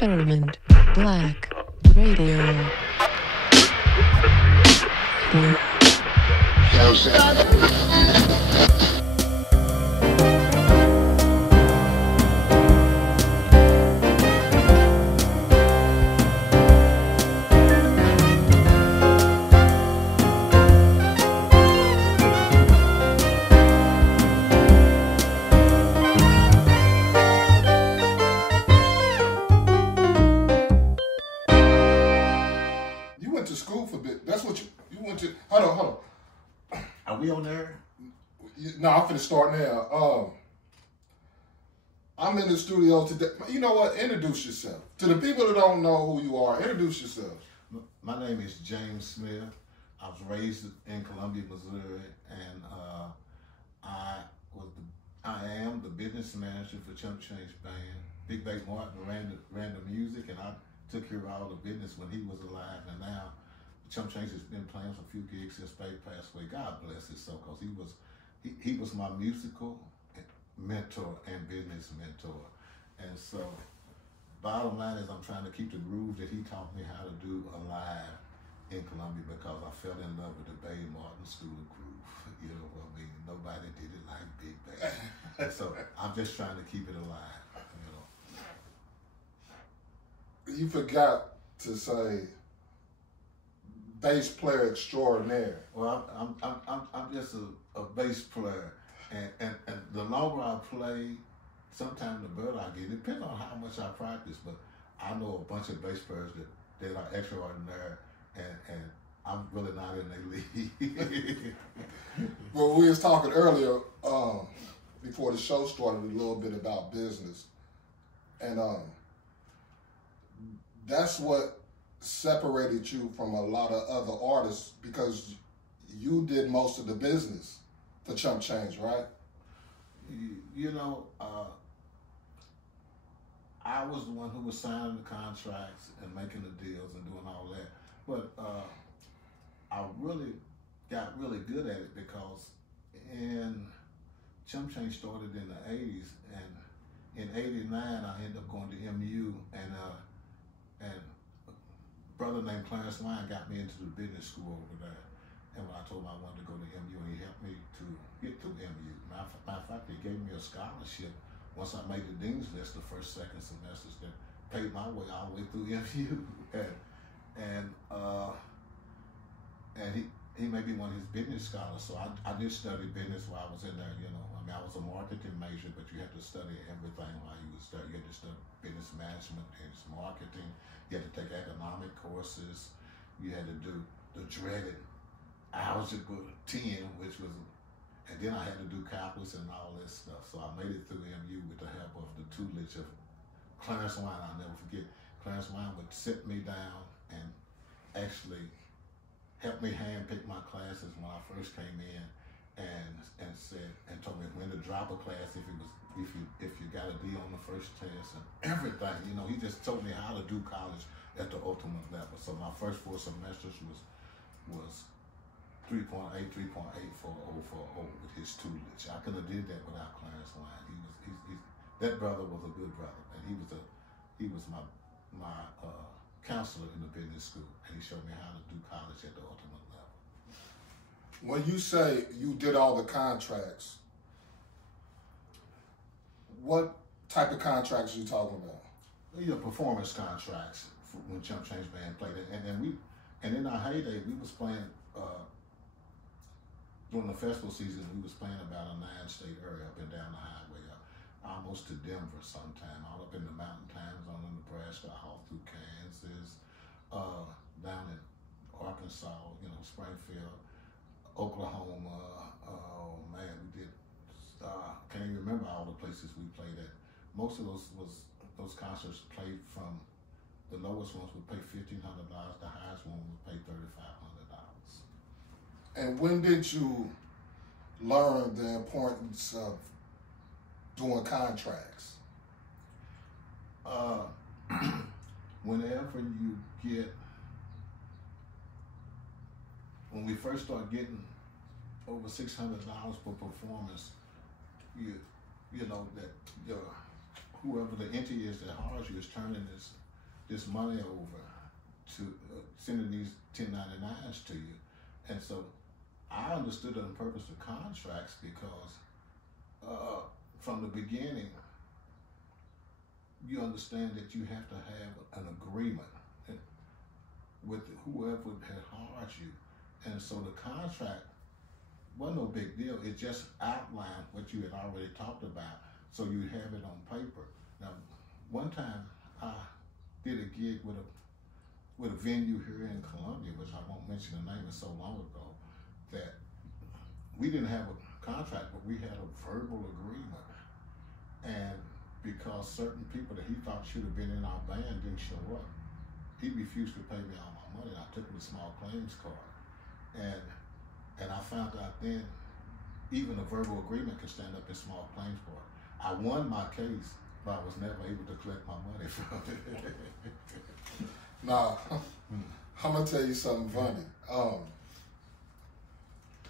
Experiment Black Radio. No, I'm finna start now. I'm in the studio today. You know what? Introduce yourself. To the people that don't know who you are, introduce yourself. My name is James Smitty. I was raised in Columbia, Missouri, and I am the business manager for Chump Change Band. Big Bass Martin ran the music, and I took care of all the business when he was alive. And now Chump Change has been playing a few gigs since Spade passed away. God bless his soul, because he was my musical mentor and business mentor. And so, bottom line is I'm trying to keep the groove that he taught me how to do alive in Columbia, because I fell in love with the Bay Martin School of Groove. You know what I mean? Nobody did it like Big Bay. And so I'm just trying to keep it alive, you know. You forgot to say bass player extraordinaire. Well, I'm just a bass player, and the longer I play, sometimes the better I get. It depends on how much I practice, but I know a bunch of bass players that are extraordinary, and I'm really not in their league. Well, we was talking earlier before the show started a little bit about business, and that's what separated you from a lot of other artists, because you did most of the business for Chump Change, right? You know, I was the one who was signing the contracts and making the deals and doing all that. But I really got really good at it, because Chump Change started in the 80s, and in 89 I ended up going to MU, and a brother named Clarence Wine got me into the business school over there. And when I told him I wanted to go to MU, he helped me to get to MU. Matter of fact, he gave me a scholarship once I made the dean's list the first, second semesters, that paid my way all the way through MU. And he made me one of his business scholars. So I did study business while I was in there, you know. I mean, I was a marketing major, but you had to study everything while you was there. You had to study business management and marketing. You had to take economic courses. You had to do the dreaded Algebra 10, which was, and then I had to do calculus and all this stuff. So I made it through MU with the help of the tutelage of Clarence Wine. I'll never forget. Clarence Wine would sit me down and actually help me handpick my classes when I first came in, and said, and told me when to drop a class if you got a D on the first test and everything. You know, he just told me how to do college at the ultimate level. So my first 4 semesters was 3.8, 3.840 with his tutelage. I couldn't have did that without Clarence Wine. That brother was a good brother, and he was my counselor in the business school, and he showed me how to do college at the ultimate level. When you say you did all the contracts, what type of contracts are you talking about? You know, performance contracts for when Chump Change Band played it, and in our heyday we was playing. During the festival season, we was playing about a 9-state area up and down the highway, almost to Denver sometime, all up in the mountain towns, on in Nebraska, all through Kansas, down in Arkansas, you know, Springfield, Oklahoma. Oh man, we did. Can't even remember all the places we played at. Most of those concerts played from, the lowest ones would pay $1,500. The highest one would pay $3,500. And when did you learn the importance of doing contracts? Whenever you get, when we first start getting over $600 per performance, you know that whoever the entity is that hires you is turning this this money over to sending these 1099s to you. And so I understood the purpose of contracts because from the beginning, you understand that you have to have an agreement with whoever had hired you. And so the contract wasn't no big deal. It just outlined what you had already talked about, so you have it on paper. Now, one time I did a gig with a venue here in Columbia, which I won't mention the name, it's so long ago, that we didn't have a contract, but we had a verbal agreement. And because certain people that he thought should have been in our band didn't show up, he refused to pay me all my money. I took him a small claims card. And I found out then, even a verbal agreement can stand up in small claims court. I won my case, but I was never able to collect my money from it. Now, I'm gonna tell you something funny.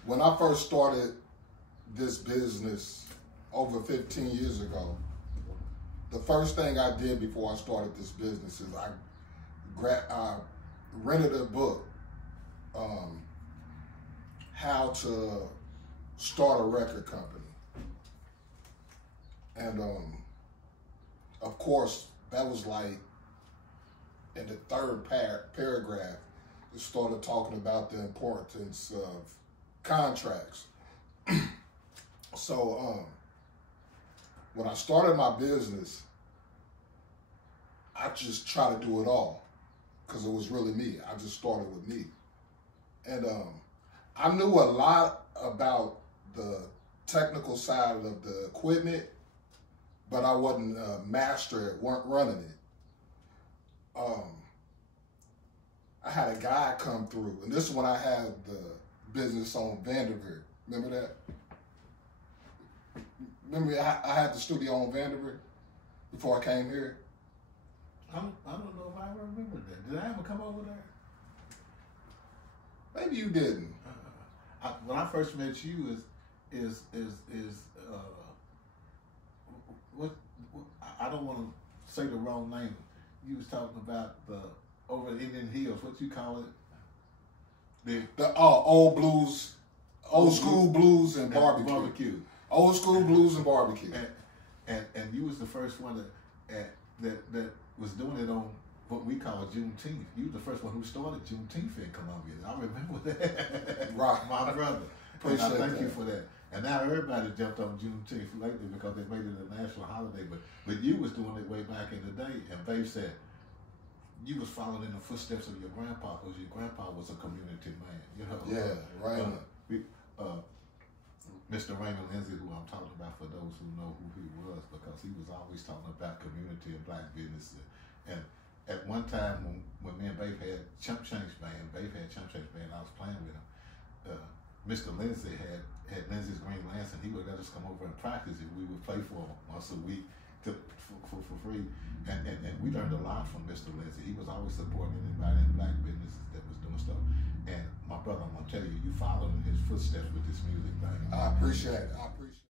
When I first started this business over 15 years ago, the first thing I did before I started this business is I rented a book, how to start a record company. And of course, that was like in the third paragraph, it started talking about the importance of contracts. So when I started my business, I just tried to do it all because it was really me. I just started with me. And I knew a lot about the technical side of the equipment, but I wasn't a master at running it. I had a guy come through, and this is when I had the business on Vanderbilt. Remember that? Remember I had the studio on Vanderbilt before I came here? I don't know if I remember that. Did I ever come over there? Maybe you didn't. When I first met you what I don't want to say the wrong name. You was talking about the over in Indian Hills. What you call it? The old blues, old school blues and barbecue. Old school blues and barbecue. And you was the first one that was doing it on what we call Juneteenth. You was the first one who started Juneteenth in Columbia. I remember that. Right. My brother. Appreciate and I thank that. you for that. And now everybody jumped on Juneteenth lately because they made it a national holiday. But you was doing it way back in the day. And Babe said you was following in the footsteps of your grandpa because your grandpa was a community man. You know. Yeah, right. Mr. Raymond Lindsay, who I'm talking about for those who know who he was, because he was always talking about community and black business. And at one time when me and Babe had Chump Change Band, I was playing with him. Mr. Lindsay had Lindsay's Green Lance, and he would let us come over and practice it. We would play for him once a week for free. And we learned a lot from Mr. Lindsay. He was always supporting anybody in black businesses that was doing stuff. And my brother, I'm gonna tell you, you followed in his footsteps with this music thing. I appreciate it. I appreciate it.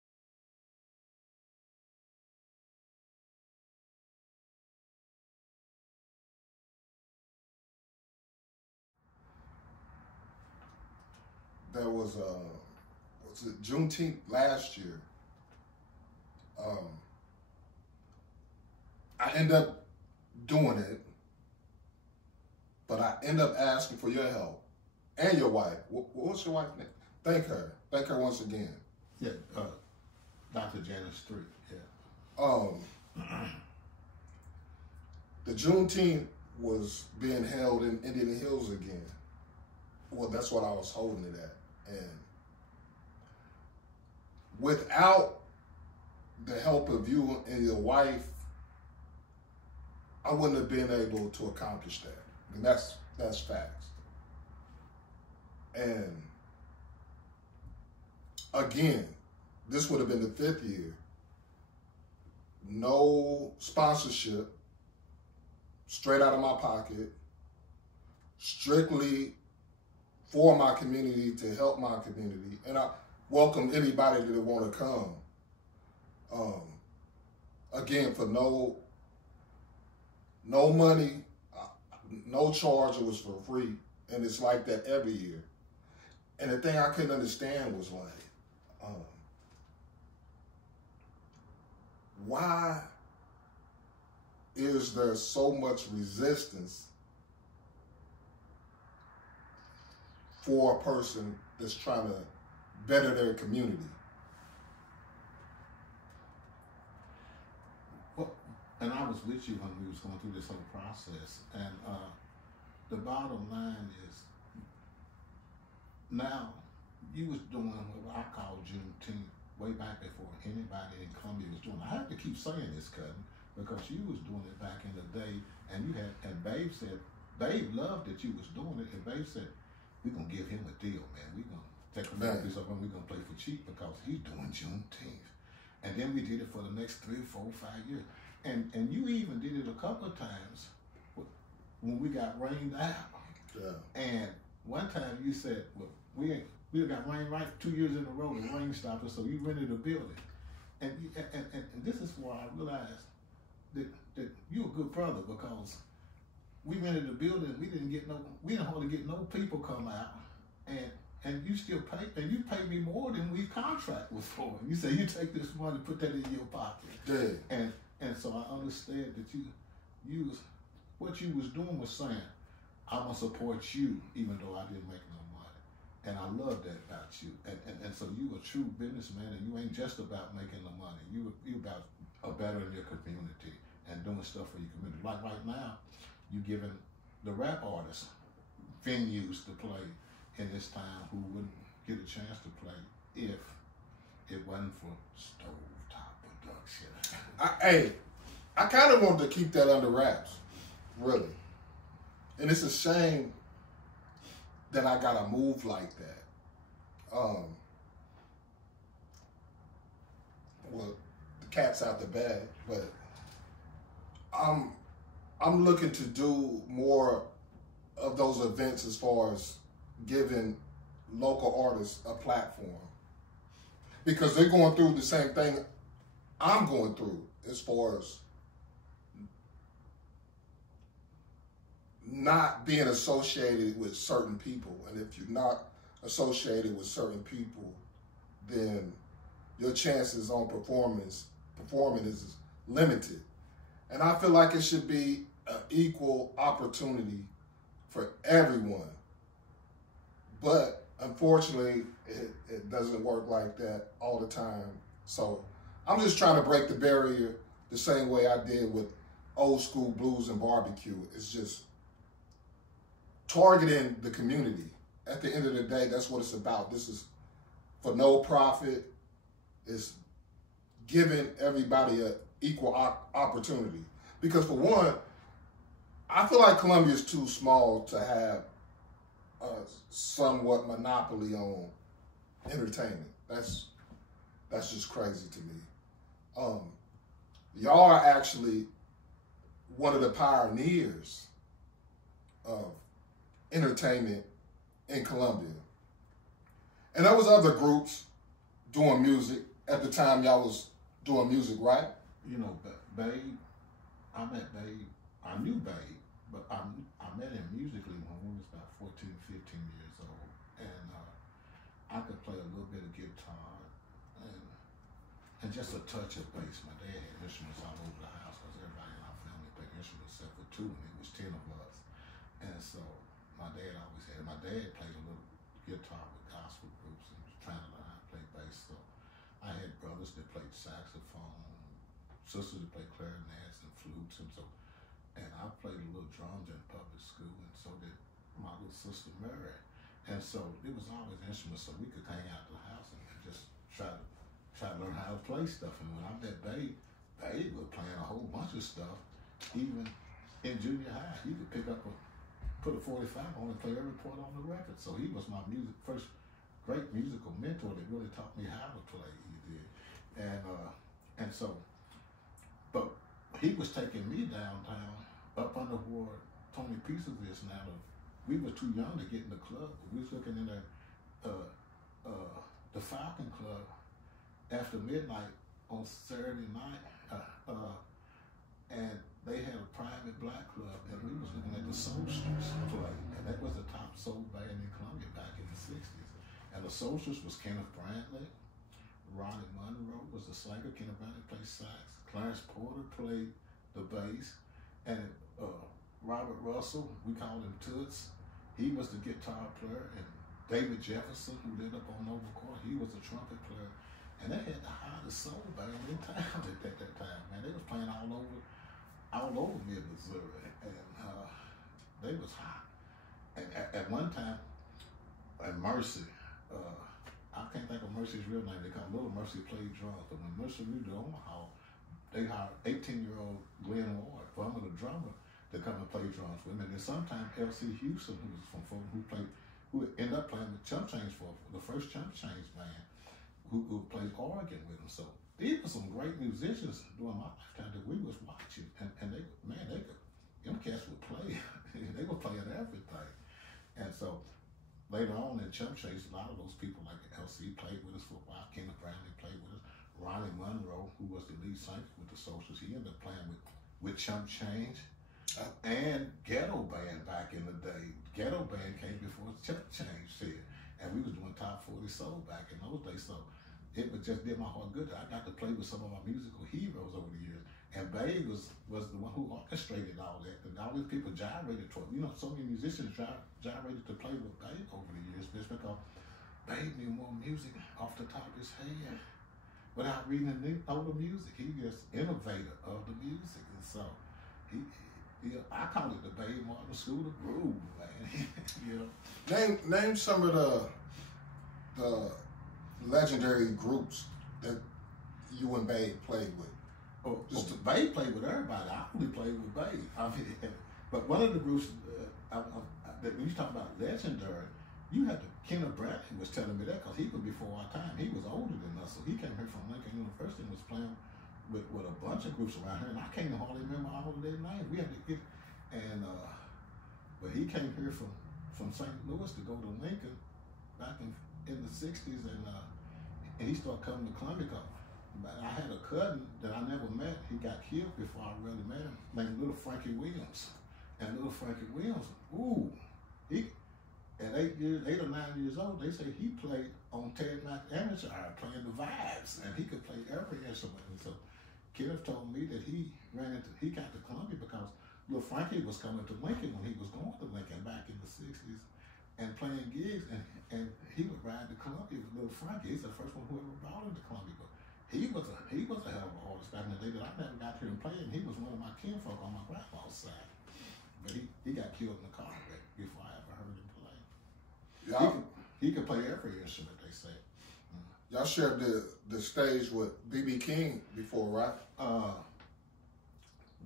There was it Juneteenth last year? I ended up doing it, but I ended up asking for your help and your wife. What's your wife's name? Thank her. Thank her once again. Yeah, Dr. Janice Street. Yeah. The Juneteenth was being held in Indian Hills again. Well, that's what I was holding it at. And without the help of you and your wife, I wouldn't have been able to accomplish that. And that's facts. And again, this would have been the 5th year. No sponsorship, straight out of my pocket, strictly for my community, to help my community. And I welcome anybody that want to come. Again, for no money, no charge, it was for free. And it's like that every year. And the thing I couldn't understand was like, why is there so much resistance for a person that's trying to better their community? Well, and I was with you when we was going through this whole process, and the bottom line is, now you was doing what I call Juneteenth way back before anybody in Columbia was doing it. I have to keep saying this, Cutting, because you was doing it back in the day, and you had, and Babe said, Babe loved that you was doing it, and Babe said, we're gonna give him a deal, man. We're gonna take a piece of him, we're gonna play for cheap because he's doing Juneteenth. And then we did it for the next 3, 4, 5 years. And you even did it a couple of times when we got rained out. Yeah. And one time you said, well, we got rain right 2 years in a row, the rain stopped us, so you rented a building. And this is where I realized that you're a good brother, because we rented a building, we didn't hardly get no people come out, and you still pay, and you paid me more than we contract was for. And you say you take this money, put that in your pocket. Yeah. And so I understand that you was, what you was doing was saying, I'm gonna support you even though I didn't make no money. And I love that about you. And so you a true businessman, and you ain't just about making the money. You about bettering your community and doing stuff for your community. Like right now, you giving the rap artists venues to play in this time who wouldn't get a chance to play if it wasn't for Stovetop Production. I kind of wanted to keep that under wraps, really. And it's a shame that I gotta move like that. Well, the cat's out the bag, but I'm looking to do more of those events as far as giving local artists a platform, because they're going through the same thing I'm going through as far as not being associated with certain people. And if you're not associated with certain people, then your chances on performing is limited. And I feel like it should be an equal opportunity for everyone. But unfortunately, it doesn't work like that all the time. So I'm just trying to break the barrier the same way I did with old school blues and barbecue. It's just targeting the community. At the end of the day, that's what it's about. This is for no profit. It's giving everybody an equal opportunity. Because for one, I feel like Columbia is too small to have a somewhat monopoly on entertainment. That's just crazy to me. Y'all are actually one of the pioneers of entertainment in Columbia. And there was other groups doing music at the time y'all was doing music, right? You know, Babe, I met Babe, I knew Babe, but I met him musically when we was about 14, 15 years old. And I could play a little bit of guitar and just a touch of bass. My dad had instruments all over the house because everybody in our family played instruments except for 2, and it was 10 of us. And so my dad always had it. My dad played a little guitar with gospel groups and was trying to learn how to play bass. So I had brothers that played saxophone, sisters that played clarinets and flutes, and I played a little drums in public school, and so did my little sister Mary. And so it was always instruments, so we could hang out the house and just try to learn how to play stuff. And when I met Babe was playing a whole bunch of stuff. Even in junior high, you could put a 45 on and play every part on the record. So he was my first great musical mentor that really taught me how to play. He did, and so, but he was taking me downtown up under where Tony Pieces is now. We were too young to get in the club. We was looking in the Falcon Club after midnight on Saturday night, and they had a private black club, and we was looking at the the Soulsters played, and that was the top soul band in Columbia back in the 60s. And the Soulsters was Kenneth Brantley, Ronnie Monroe was the singer, Kenneth Brantley played sax, Clarence Porter played the bass, and Robert Russell, we called him Toots, he was the guitar player, and David Jefferson, who lived up on Nova Court, he was the trumpet player. And they had the hottest soul band in town at that time, man. They was playing all over mid-Missouri, and they was hot. And at one time, and Mercy, I can't think of Mercy's real name. They called Little Mercy played drums, but when Mercy moved to Omaha, they hired 18-year-old Glenn Ward, former the drummer, to come and play drums with them. And then sometime L.C. Houston, who was from Fulton, who ended up playing with Chump Change for the first Chump Change band, who plays organ with them. So these were some great musicians during my lifetime that we was watching, and they could, them cats would play. They were playing everything. And so later on in Chump Change, a lot of those people like L.C. played with us for a while. Kenneth Brantley played with us. Ronnie Monroe, who was the lead singer with the Soulsters, he ended up playing with Chump Change. And Ghetto Band back in the day. Ghetto Band came before Chump Change said. And we was doing top 40 soul back in those days. So it just did my heart good. I got to play with some of our musical heroes over the years. And Babe was the one who orchestrated all that. And all these people gyrated toward, so many musicians gyrated to play with Babe over the years, just because Babe knew more music off the top of his head without reading all the music. He was innovator of the music. And so I call it the Babe Martin School of Groove, man. Name some of the legendary groups that you and Babe played with. Babe played with everybody. I only played with Babe. But one of the groups that when you talk about legendary, you had to. Kenneth Brantley was telling me that because he was before our time. He was older than us, so he came here from Lincoln University and was playing with a bunch of groups around here, and I can't hardly remember all of their names. We had to get, but he came here from St. Louis to go to Lincoln back in the 60s, and he started coming to Columbia. But I had a cousin that I never met. He got killed before I really met him, named Little Frankie Williams. And Little Frankie Williams, he at 8 or 9 years old, they say he played on Ted Mack amateur hour, playing the vibes, and he could play every instrument. And so Kenneth told me that he got to Columbia because Little Frankie was coming to Lincoln when he was going to Lincoln back in the 60s and playing gigs, and he would ride to Columbia with Little Frankie. He's the first one who ever brought him to Columbia. But he was a hell of an artist back in the day that I never got to hear him play, and he was one of my kinfolk on my grandma's side. But he got killed in the car wreck before I ever heard him play. He could play every instrument, they say. Y'all shared the stage with B.B. King before, right?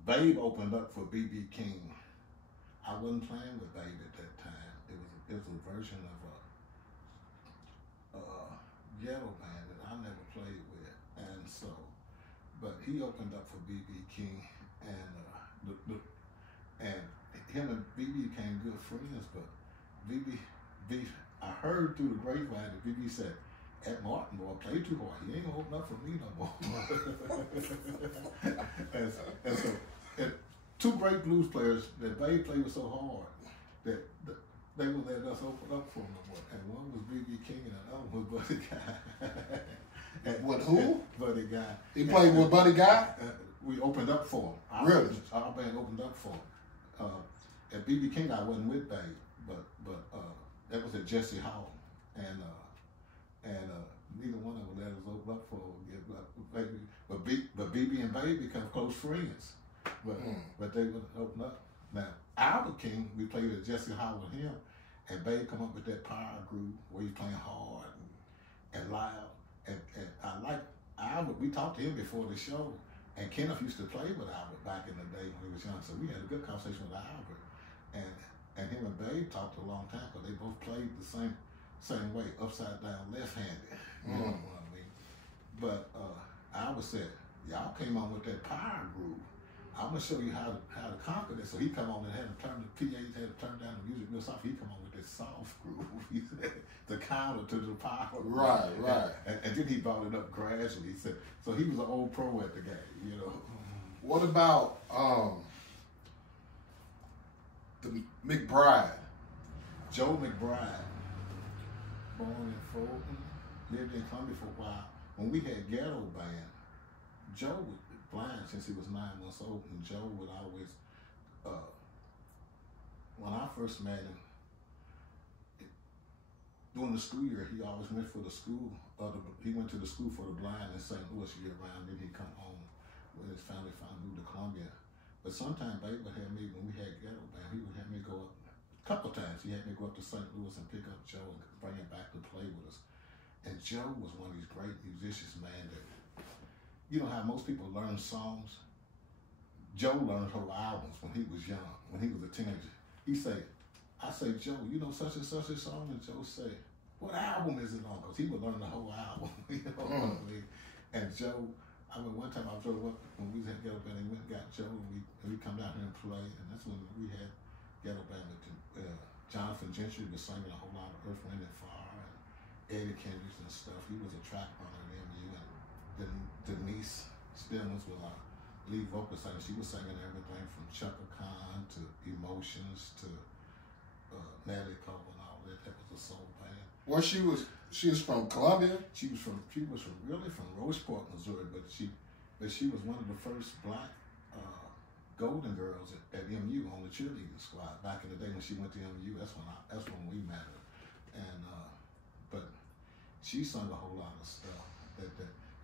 Babe opened up for B.B. King. I wasn't playing with Babe at that time. It was a version of a ghetto band that I never played with, and so, but he opened up for B.B. King, and and him and B.B. became good friends. But I heard through the grapevine that B.B. said, "At Martin, boy, play too hard. He ain't gonna open up for me no more." and so two great blues players that Babe played with so hard that they would let us open up for him no more. And one was B.B. King and the other was Buddy Guy. With who? Buddy Guy. He played with Buddy Guy? We opened up for him. Really? Our band opened up for him. At B.B. King, I wasn't with Babe, but that was at Jesse Hall, and neither one of them let us open up for him. But B.B. and Babe become close friends, but they wouldn't open up. Now Albert King, we played at Jesse Hall with him, and Babe come up with that power groove where he's playing hard and loud, and I like Albert. We talked to him before the show. And Kenneth used to play with Albert back in the day when he was young, so we had a good conversation with Albert. And him and Babe talked a long time because they both played the same way, upside down, left-handed. You know what I mean? But Albert said, "Y'all came on with that power groove. I'm gonna show you how to conquer this." So he come on and had to turn the PAs, had to turn down the music real soft. He come on with this soft groove. He said the counter to the power. Right. And then he brought it up gradually. He said, so he was an old pro at the game, you know. What about the Mr. McBride. Joe McBride, born in Fulton, lived in Columbia for a while. When we had Ghetto Band, Joe was blind since he was 9 months old, and Joe would always, when I first met him, during the school year, he always went for the school. He went to the school for the blind in St. Louis year round. Then he'd come home with his family, finally moved to Columbia. But sometimes Babe would have me, when we had Ghetto Band, he would have me go up, a couple times he had me go up to St. Louis and pick up Joe and bring him back to play with us. And Joe was one of these great musicians, man, that, you know how most people learn songs? Joe learned whole albums when he was young, when he was a teenager. I say, Joe, you know such and such a song? And Joe say, what album is it on? Because he would learn the whole album, you know what I mean? And Joe, I mean, one time I drove up when we had Ghetto Band, and we went and got Joe, and we come down here and play, and that's when we had Ghetto Band with Jonathan Gentry was singing a whole lot of Earth, Wind and Fire, and Eddie Kendricks and stuff. He was a track runner at MU, and then Denise Stillings was our lead vocal singer. She was singing everything from Chaka Khan to Emotions to Natalie Cole and all that. That was a soul band. Well, she was from Columbia. She was really from Rocheport, Missouri, but she was one of the first black Golden Girls at MU on the cheerleading squad back in the day when she went to MU. That's when we met her, and but she sung a whole lot of stuff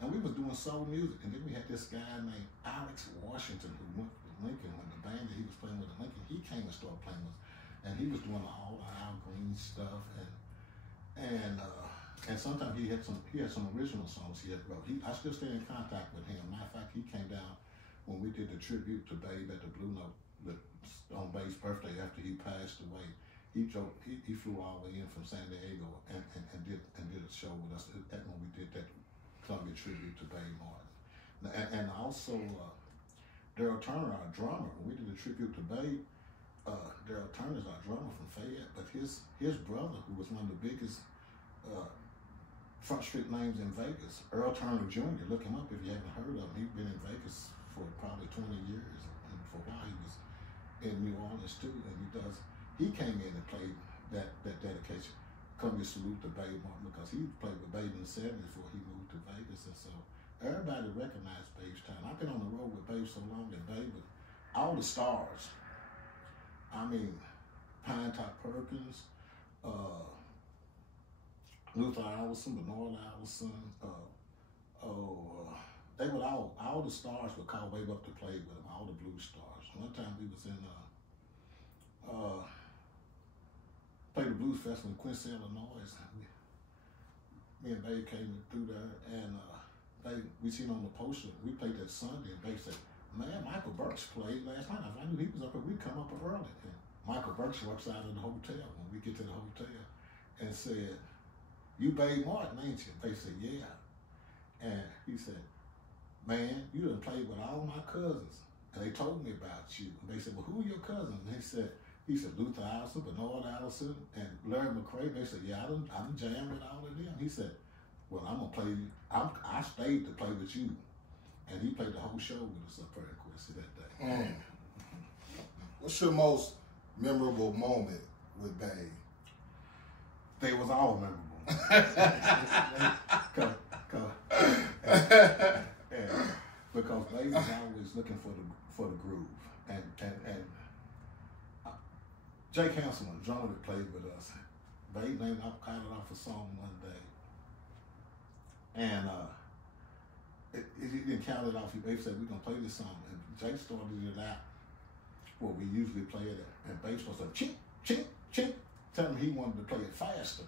and we was doing soul music, and then we had this guy named Alex Washington who went with Lincoln when the band that he was playing with at Lincoln, he came and started playing with us, and he was doing all the Al Green stuff and sometimes he had some original songs he had wrote. I still stay in contact with him. Matter of fact, he came down when we did the tribute to Babe at the Blue Note on Babe's birthday after he passed away. He flew all the way in from San Diego and did a show with us when we did that Columbia tribute to Babe Martin. And also Daryl Turner, our drummer, when we did a tribute to Babe, Daryl Turner's our drummer from Fayette, but his brother, who was one of the biggest Front Street names in Vegas, Earl Turner Jr., look him up if you haven't heard of him. He's been in Vegas for probably 20 years, and for a while he was in New Orleans too, and he came in and played that dedication, Columbia Salute to Babe Martin, because he played with Babe in the 70s before he moved to Vegas, and so everybody recognized Babe's talent. I've been on the road with Babe so long that Babe was all the stars. I mean, Pine Top Perkins, Luther Allison, Bernard Allison, they would all the stars would call Babe up to play with them, all the blues stars. One time we was in, played the blues festival in Quincy, Illinois. Me and Babe came through there, and we seen on the poster, we played that Sunday, and Babe said, man, Michael Burks played last night. I knew he was up there, we'd come up early. And Michael Burks works out in the hotel when we get to the hotel, and said, you Babe Martin, ain't you? They said, yeah. And he said, man, you done played with all my cousins. And they told me about you. And they said, well, who are your cousins? And he said, Luther Allison, Bernard Allison, and Larry McCray. They said, yeah, I done jammed with all of them. He said, well, I'm going to play you. I stayed to play with you. And he played the whole show with us up there in Quincy that day. What's your most memorable moment with Babe? They was all memorable. Because Babe was always looking for the groove, and Jake Hansen, the drummer that played with us, Babe named called it off a song one day, and he didn't count it off. Babe said, we're gonna play this song, and Jake started it out where we usually play it at, and Babe was like chink chink chink, telling him he wanted to play it faster.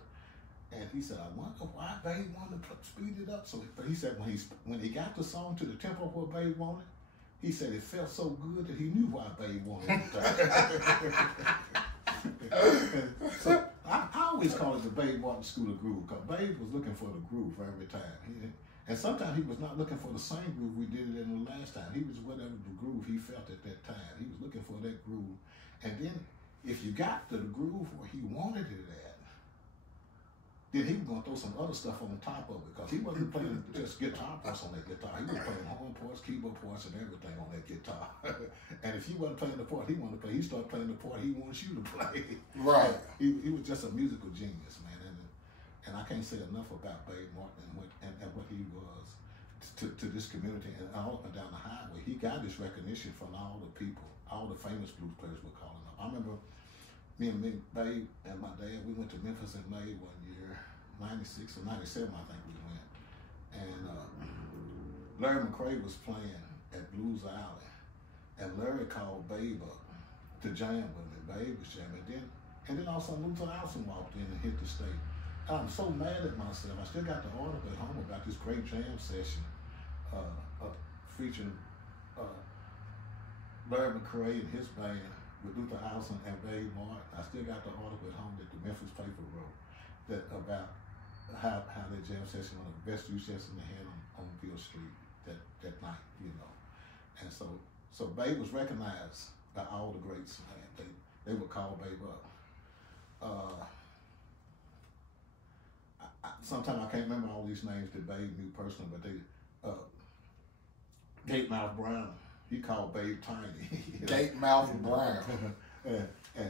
And he said, I wonder why Babe wanted to speed it up. So, but he said when he got the song to the tempo where Babe wanted, he said it felt so good that he knew why Babe wanted it. So I always call it the Babe Martin School of Groove, because Babe was looking for the groove every time. And sometimes he was not looking for the same groove we did it in the last time. He was whatever the groove he felt at that time. He was looking for that groove. And then if you got to the groove where he wanted it at, then he was gonna throw some other stuff on top of it because he wasn't playing just guitar parts on that guitar. He was playing horn parts, keyboard parts, and everything on that guitar. And if you wasn't playing the part he wanted to play, he started playing the part he wants you to play. Right. He was just a musical genius, man. And I can't say enough about Babe Martin and what he was to this community and all up and down the highway. He got this recognition from all the people, all the famous blues players were calling him. I remember me and Babe and my dad, we went to Memphis in May one year, 96 or 97, I think we went. And Larry McCray was playing at Blues Alley. And Larry called Babe up to jam with him. Babe was jamming. And then all of a sudden Luther Allison walked in and hit the stage. I'm so mad at myself. I still got the article at home about this great jam session featuring Larry McCray and his band with Luther Allison and Babe Martin. I still got the article at home that the Memphis paper wrote about how that jam session was the best youth session they had on Beale Street that night, you know. And so Babe was recognized by all the greats, man. They would call Babe up. Sometimes I can't remember all these names that Babe knew personally, but Gatemouth Brown, he called Babe Tiny. Gatemouth Brown. And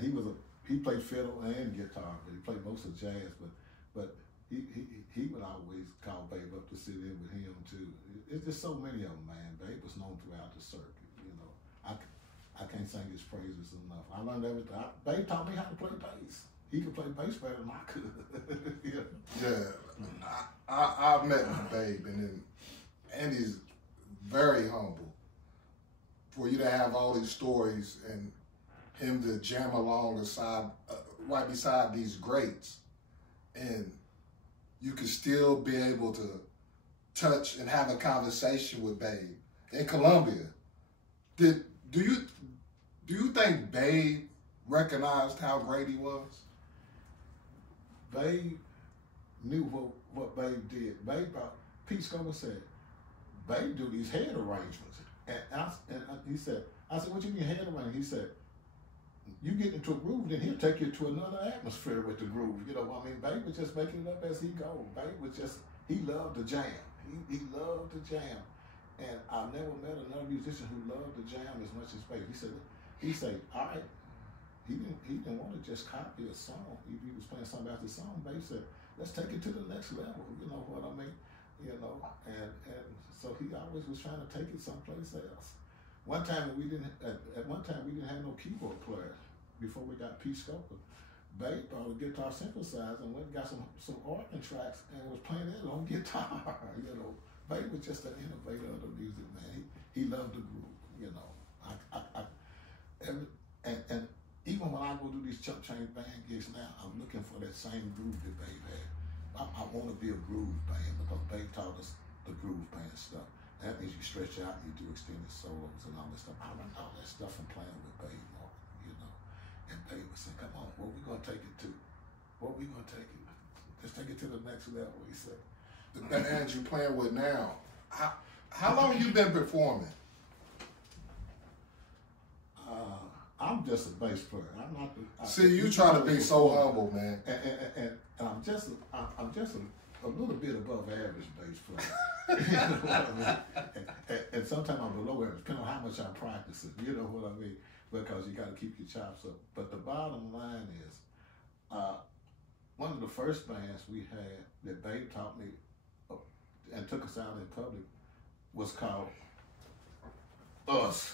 he played fiddle and guitar, but he played most of jazz. But he would always call Babe up to sit in with him too. It's just so many of them, man. Babe was known throughout the circuit. You know, I can't sing his praises enough. I learned everything. Babe taught me how to play bass. He could play bass better than I could. Yeah, I've met Babe, and he's very humble. For you to have all these stories and him to jam along right beside these greats, and you can still be able to touch and have a conversation with Babe in Colombia. Do you think Babe recognized how great he was? Babe knew what Babe did. Pete Scoble said, Babe do these head arrangements. And he said, I said, what you mean head arrangement? He said, you get into a groove, then he'll take you to another atmosphere with the groove. You know, I mean, Babe was just making it up as he go. Babe was just, he loved to jam. He loved to jam. And I've never met another musician who loved to jam as much as Babe. He said, all right, he didn't want to just copy a song. If he was playing something after song, Babe said, let's take it to the next level. You know what I mean? You know, and so he always was trying to take it someplace else. At one time we didn't have no keyboard player before we got Pete Scoble. Babe brought a guitar synthesizer and went and got some organ tracks and was playing it on guitar. You know, Babe was just an innovator of the music, man. He loved the groove. You know, and even when I go do these Chuck Chain band gigs now, I'm looking for that same groove that Babe had. I want to be a groove band because Babe taught us the groove band stuff. That means you stretch out and you do extended solos and all that stuff. I learned all that stuff from playing with Babe Martin, you know. And Babe would say, come on, what we going to take it to? What we going to take it? Just take it to the next level, he said. The bands you playing with now, how long you been performing? I'm just a bass player. I'm not. See, you try to be so humble, man. And I'm just a little bit above average bass player. You know what I mean? And sometimes I'm below average, depending on how much I'm practicing. You know what I mean? Because you got to keep your chops up. But the bottom line is, one of the first bands we had that Babe taught me and took us out in public was called Us.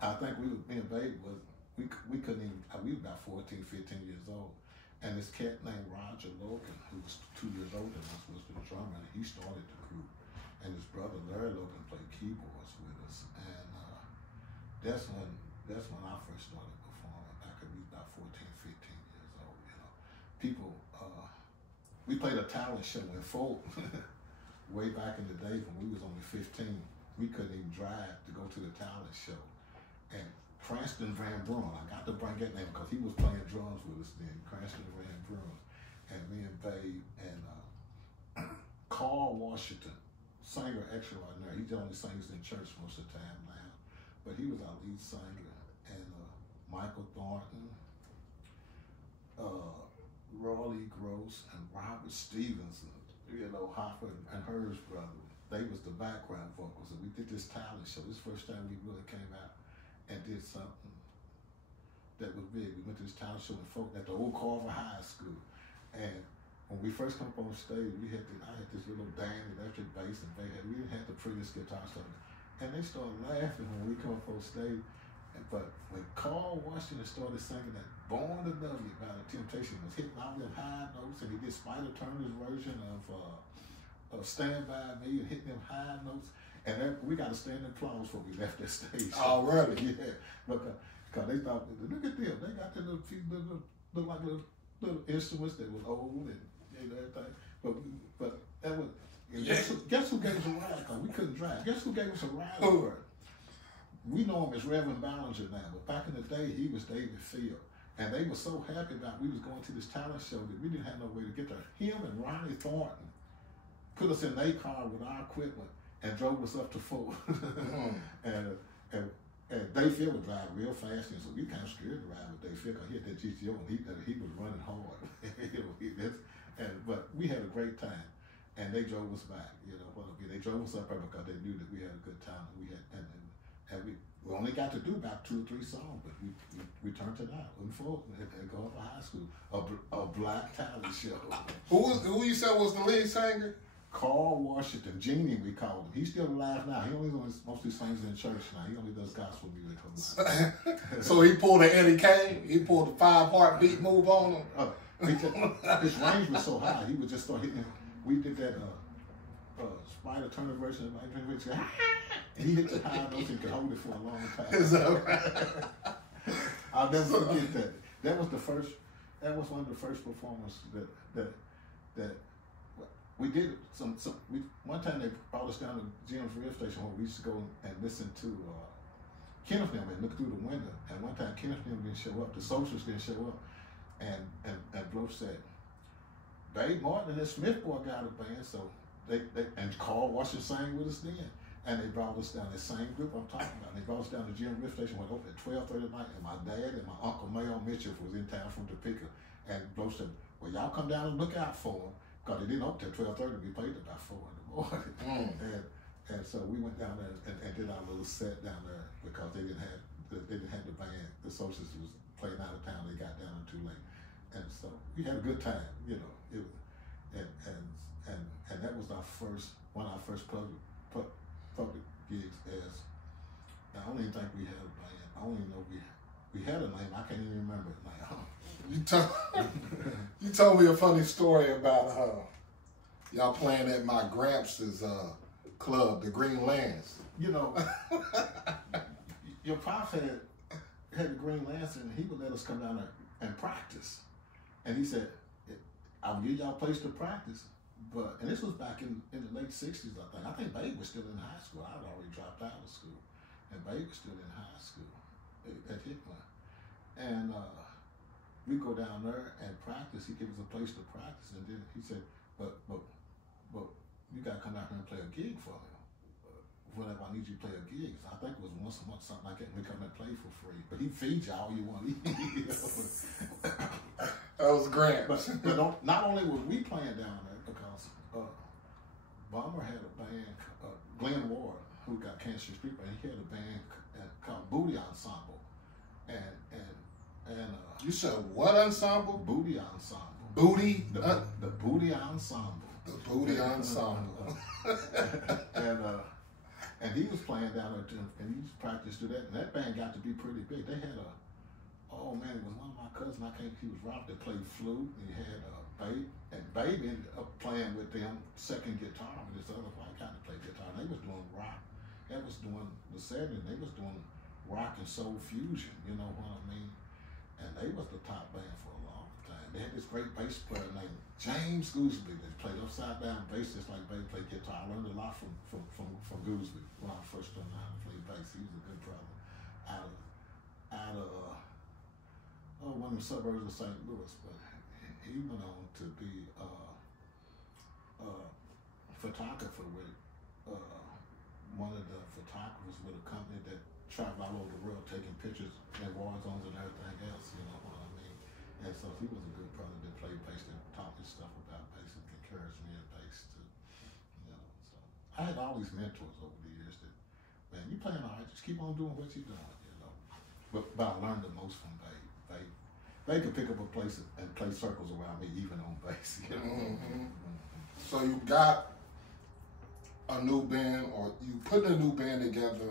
I think me and Babe we couldn't even, we were about 14, 15 years old. And this cat named Roger Logan, who was 2 years older than us, was the drummer, and he started the group. And his brother Larry Logan played keyboards with us. And that's when I first started performing, back when we were about 14, 15 years old, you know. People, we played a talent show in Folk way back in the day when we was only 15. We couldn't even drive to go to the talent show. And Cranston Van Bruin, I got to bring that name because he was playing drums with us then, Cranston Van Bruin. And me and Babe and Carl Washington, singer extraordinary. He only sings in church most of the time now. But he was our lead singer. And Michael Thornton, Roy Lee Gross and Robert Stevenson, Hopper and Hers brother. They was the background vocals, and we did this talent show. This first time we really came out and did something that was big. We went to this talent show at the old Carver High School, and when we first come up on stage, I had this little band, electric bass, and we didn't have the prettiest guitar stuff, and they started laughing when we come up on stage. But when Carl Washington started singing that "Born to Love You" by the Temptations, was hitting all them high notes, and he did Spider Turner's version of "Stand By Me" and hitting them high notes, and we got a standing applause before we left that stage. Oh, really? Yeah, because they thought, look at them, they got the little look like little instruments that was old and everything. But that was guess who gave us a ride? Because we couldn't drive. Guess who gave us a ride? We know him as Reverend Ballinger now, but back in the day, he was David Field. And they were so happy about we was going to this talent show that we didn't have no way to get there. Him and Ronnie Thornton put us in their car with our equipment and drove us up to Fort. and Dave Field would drive real fast, and so we kind of scared to ride with Dave Field because he had that GTO and he was running hard. But we had a great time, and they drove us back. They drove us up there because they knew that we had a good time. And we only got to do about 2 or 3 songs, but we turned it out. And go up to high school, a black talent show. Who you said was the lead singer? Carl Washington, Genie, we called him. He's still alive now. He only mostly sings in church now. He only does gospel music. So he pulled an Eddie Kane. He pulled a 5-heartbeat move on him. His range was so high. He would just start hitting. We did that Spider Turner version of Mike Henry. And he hit the high notes and could hold it for a long time. Is that right? I'll never forget that. That was one of the first performances that we did one time they brought us down to Jim's radio station where we used to go and listen to Kenneth Nim and look through the window. And one time Kenneth Nim didn't show up, the Socials didn't show up, and Bloch said, Dave Martin and the Smith boy got a band, so and Carl Washington sang with us then. And they brought us down, that same group I'm talking about. They brought us down to Jim Riff Station, went over at 12:30 at night, and my dad and my uncle Mayo Mitchell was in town from Topeka. And Bloch said, well, y'all come down and look out for them, because they didn't open till 12:30. We played about 4 in the morning. And so we went down there and did our little set down there because they didn't have the band. The Socials was playing out of town. They got down too late, and so we had a good time. And that was one of our first public gigs. I don't even think we had a band. I don't even know we had a name. I can't even remember it now. You told me a funny story about y'all playing at my Gramps' club, the Green Lance. Your pops had the Green Lance, and he would let us come down there and practice. And he said, I'll give y'all a place to practice. And this was back in the late 60s, I think. I think Babe was still in high school. I had already dropped out of school. And Babe was still in high school at Hickman. And we go down there and practice. He gave us a place to practice. And then he said, but you got to come out here and play a gig for me. Whenever I need you to play a gig. I think it was once a month, something like that. We come and play for free. But he feeds you all you want to eat. That was great. But not only were we playing down there, because Bomber had a band, Glenn Ward, who got Cancer Street, but he had a band called Booty Ensemble. And you said what ensemble? Booty Ensemble. Booty? The Booty Ensemble. The Booty Ensemble. And he was playing down there too, and he practiced to that, and that band got to be pretty big. They had it was one of my cousins, he was Rob that played flute, and he had Babe, and Babe ended up playing with them second guitar, and this other white guy that played guitar, and they was doing rock. That was doing the 70s, they was doing rock and soul fusion, you know what I mean? And they was the top band for a long time. They had this great bass player named James Gooseby that played upside down bass just like Babe played guitar. I learned a lot from Gooseby when I first learned how to play bass. He was a good brother out of one of the suburbs of St. Louis, but he went on to be a photographer with one of the photographers with a company that traveled all over the world taking pictures in war zones and everything else, you know what I mean? And And so he was a good brother that played bass and taught me stuff about bass and encouraged me in bass too. You know, so I had all these mentors over the years that, man, you playing all right, just keep on doing what you're doing, you know. But I learned the most from Babe. They could pick up a place and play circles around me even on bass. You know? So you got a new band, or you putting a new band together?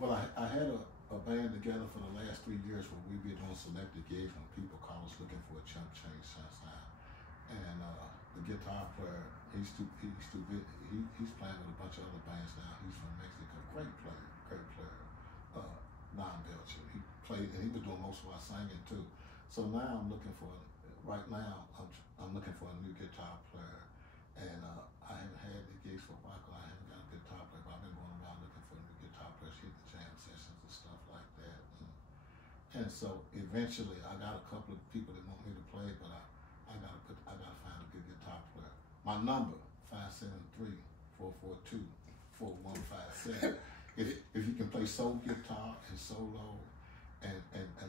Well, I had a band together for the last 3 years where we've been doing selected gigs when people call us looking for a chump change sound. And the guitar player, he's too big. He's playing with a bunch of other bands now. He's from Mexico, great player. Non-Belgian. He played, and he was doing most of our singing too. So now I'm looking for, right now, I'm looking for a new guitar player. And I haven't had the gigs for a while because I haven't got a guitar player, but I've been going around looking for a new guitar player, hitting jam sessions and stuff like that. And so eventually I got a couple of people that want me to play, but I gotta find a good guitar player. My number, 573-442-4157. If you can play soul guitar and solo and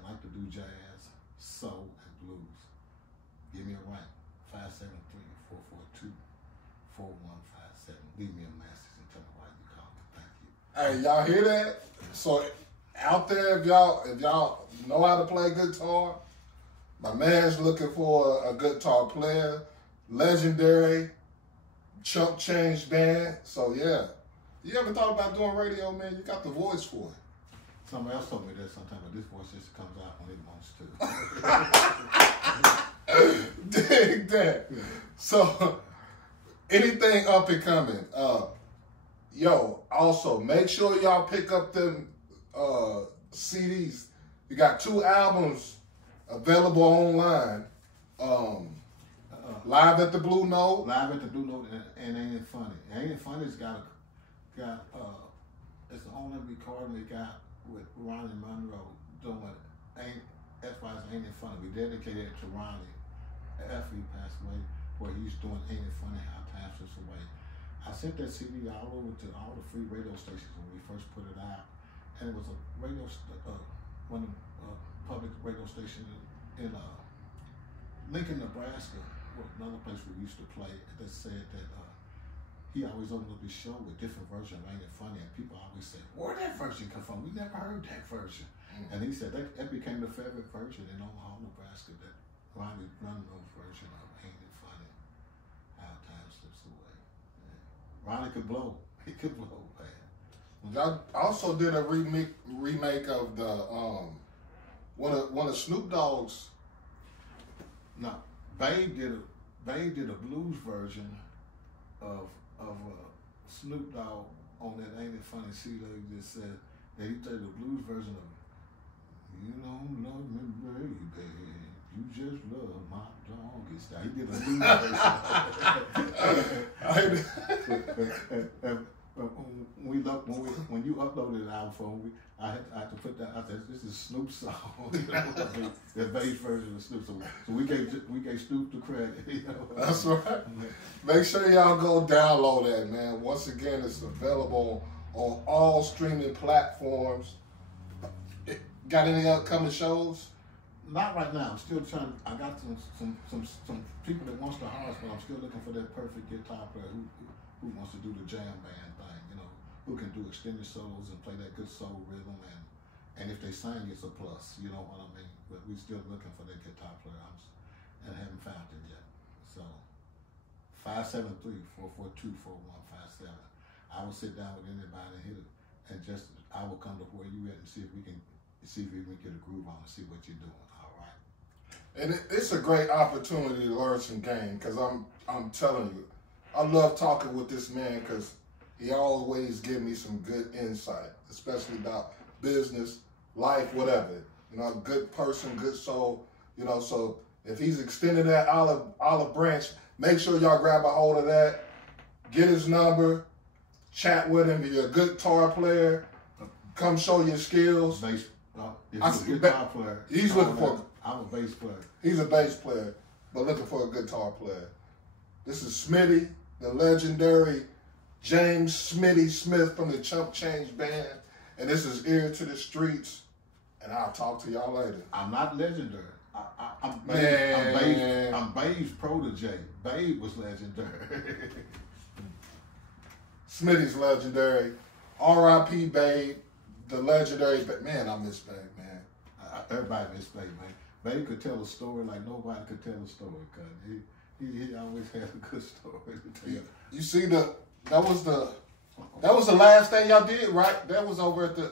like to do jazz, soul and blues, give me a ring. 573-442-4157. Leave me a message and tell me why you called me. Thank you. Hey, y'all hear that? So out there, if y'all know how to play guitar, my man's looking for a guitar player, legendary, chump change band. So yeah. You ever thought about doing radio, man? You got the voice for it. Somebody else told me that sometime, but this voice just comes out when it wants to. Dig that. Yeah. So, anything up and coming? Also, make sure y'all pick up them CDs. You got 2 albums available online. Live at the Blue Note. Live at the Blue Note and Ain't It Funny. Ain't It Funny's got it's the only recording we got with Ronnie Monroe doing Ain't It Funny. We dedicated it to Ronnie after he passed away, where he's doing Ain't It Funny How Time Slips Away. I sent that CD all over to all the free radio stations when we first put it out, and it was a one of the public radio station in Lincoln, Nebraska, another place we used to play, that said that he always opened up his show with different versions of Ain't It Funny, and people always say, where'd that version come from? We never heard that version. And he said that became the favorite version in Omaha, Nebraska, that Ronnie Monroe's version of Ain't It Funny How Time Slips Away. Yeah. Ronnie could blow. He could blow, man. Y'all also did a remake of the one of Snoop Dogg's. No, Babe did a blues version of Snoop Dogg on that Ain't It Funny CD. He just said that he played the blues version of You Don't Love Me Baby, You Just Love My Doggy Style. He did a blues version. When you uploaded the album, I had to put that. I said, "This is Snoop's song." The bass version of Snoop. So we gave Snoop the credit. You know? That's right. Make sure y'all go download that, man. Once again, it's available on all streaming platforms. Got any upcoming shows? Not right now. I'm still trying. I got some people that wants to hire us, but I'm still looking for that perfect guitar player who wants to do the jam band thing, you know, who can do extended solos and play that good soul rhythm, and if they sing, it's a plus, you know what I mean? But we're still looking for that guitar player, and haven't found it yet. So, 573-442-4157. I will sit down with anybody here, and I will come to where you at and see if we can get a groove on and see what you're doing. All right. And it's a great opportunity to learn some game, because I'm telling you, I love talking with this man because he always gives me some good insight, especially about business, life, whatever. You know, good person, good soul. You know, so if he's extending that olive branch, make sure y'all grab a hold of that. Get his number, chat with him. If you're a good guitar player, come show your skills. If he's a guitar player, he's looking for. I'm a bass player. He's a bass player, but looking for a guitar player. This is Smitty, the legendary James Smitty Smith from the Chump Change Band, and this is Ear to the Streets, and I'll talk to y'all later. I'm not legendary. I'm Babe's protege. Babe was legendary. Smitty's legendary. R.I.P. Babe, the legendary. Man, I miss Babe, man. Everybody miss Babe, man. Babe could tell a story like nobody could tell a story, cause he always had a good story to tell. You see that was the last thing y'all did, right? That was over at the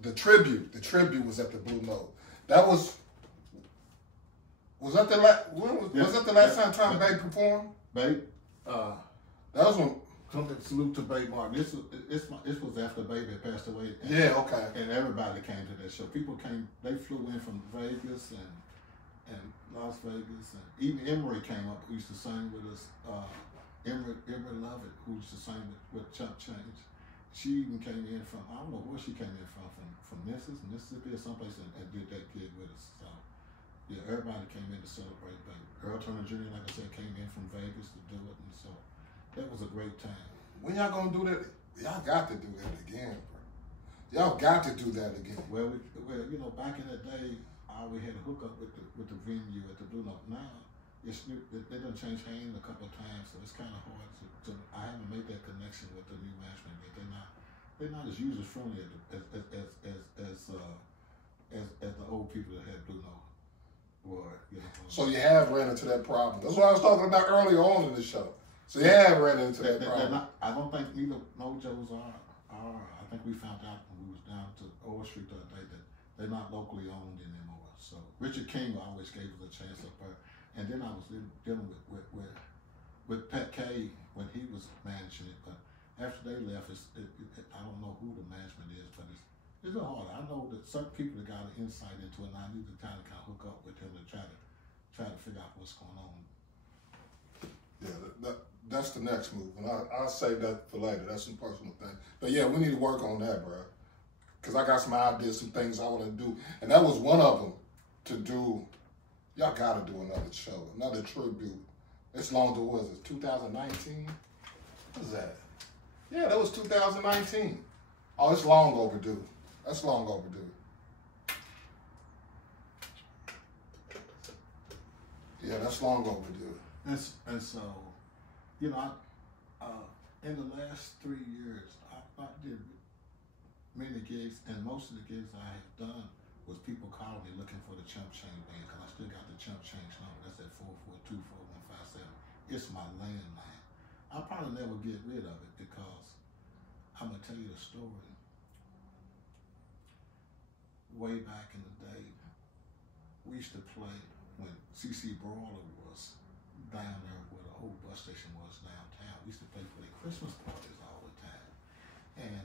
the tribute. The tribute was at the Blue Note. That was that the last? Was that the last time Babe performed? Babe, that was when. Salute to Babe Martin. This was after Babe had passed away. Yeah, okay. And everybody came to that show. People came. They flew in from Vegas and Las Vegas, and even Emery came up. Who used to sing with us. Emery Lovett, who used to sing with Chump Change. She even came in from, I don't know where she came in from Mississippi or someplace, and did that gig with us. So yeah, everybody came in to celebrate Babe. Earl Turner Jr., like I said, came in from Vegas to do it, and so. That was a great time. When y'all gonna do that? Y'all got to do that again, bro. Y'all got to do that again. Well, you know, back in the day, we had a hookup with the venue at the Blue Note. Now, they done changed hands a couple of times, so it's kind of hard to. I haven't made that connection with the new management yet. They're not as user friendly as the old people that had Blue Note were. You know. So you have ran into that problem. That's what I was talking about earlier on in the show. So you have ran into that problem. I don't think either Mojos are. I think we found out when we was down to Oil Street the other day that they're not locally owned anymore. So Richard King always gave us a chance up there. And then I was dealing with Pat Kay when he was managing it. But after they left, I don't know who the management is, but it's a hard. I know that some people that got an insight into it, and I need to kind of hook up with him to try to figure out what's going on. Yeah, that's the next move, and I'll save that for later. That's some personal thing. But yeah, we need to work on that, bro. Because I got some ideas, some things I want to do. And that was one of them to do. Y'all got to do another show, another tribute. It's long to, what is it, 2019? What is that? Yeah, that was 2019. Oh, it's long overdue. That's long overdue. Yeah, that's long overdue. And so, you know, in the last 3 years, I did many gigs, and most of the gigs I have done was people calling me looking for the Chump Change band, because I still got the Chump Change number. That's at 442-4157. It's my landline. I'll probably never get rid of it, because I'm going to tell you a story. Way back in the day, we used to play when C.C. Brawler was down there where the old bus station was downtown. We used to play for their Christmas parties all the time. And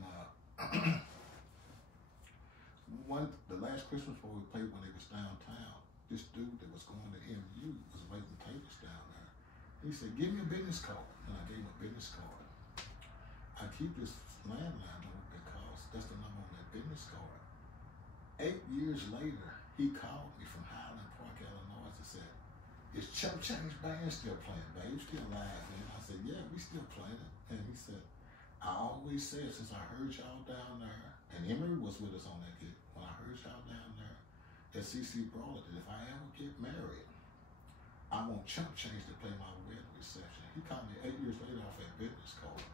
the last Christmas party we played when they was downtown, this dude that was going to MU was waiting tables down there. He said, "Give me a business card." And I gave him a business card. I keep this landline number because that's the number on that business card. 8 years later, he called me from Highland Park, Illinois, and said, "Is Chump Change band still playing, babe? Still live?" And I said, "Yeah, we still playing it." And he said, "I always said since I heard y'all down there," and Emery was with us on that gig, "when I heard y'all down there at C.C. Brawler, that if I ever get married, I want Chump Change to play my wedding reception." He called me 8 years later off that business card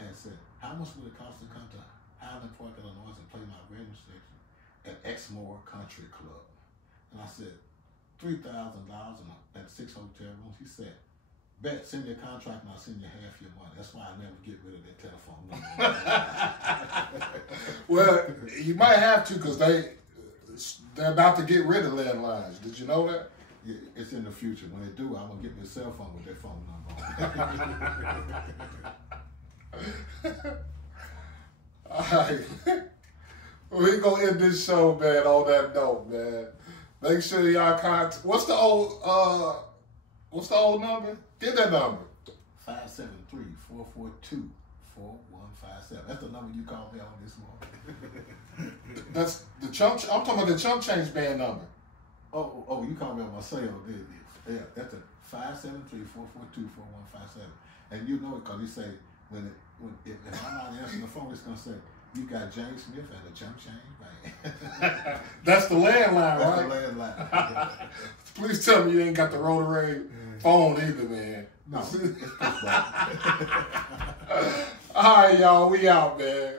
and said, "How much would it cost to come to Highland Park, Illinois and play my wedding reception at Exmoor Country Club?" And I said, $3,000 at 6 hotel rooms. He said, "Bet, send me a contract and I'll send you half your money." That's why I never get rid of that telephone number. Well, you might have to, because they're about to get rid of landlines. Did you know that? Yeah, it's in the future. When they do, I'm going to get me a cell phone with that phone number on. All right. We're going to end this show, man, on that note, man. Make sure y'all contact. What's the old number? Get that number. 573-442-4157. That's the number you called me on this morning. That's the Chump. I'm talking about the Chump Change band number. Oh, you called me on my cell, didn't you? Yeah, that's a 573-442-4157. And you know it because he say if I'm not answering the phone, it's gonna say, You got James Smith at a chump change, man. That's the landline, That's right? the landline. Please tell me you ain't got the rotary phone either, man. No, it's push button. All right, y'all. We out, man.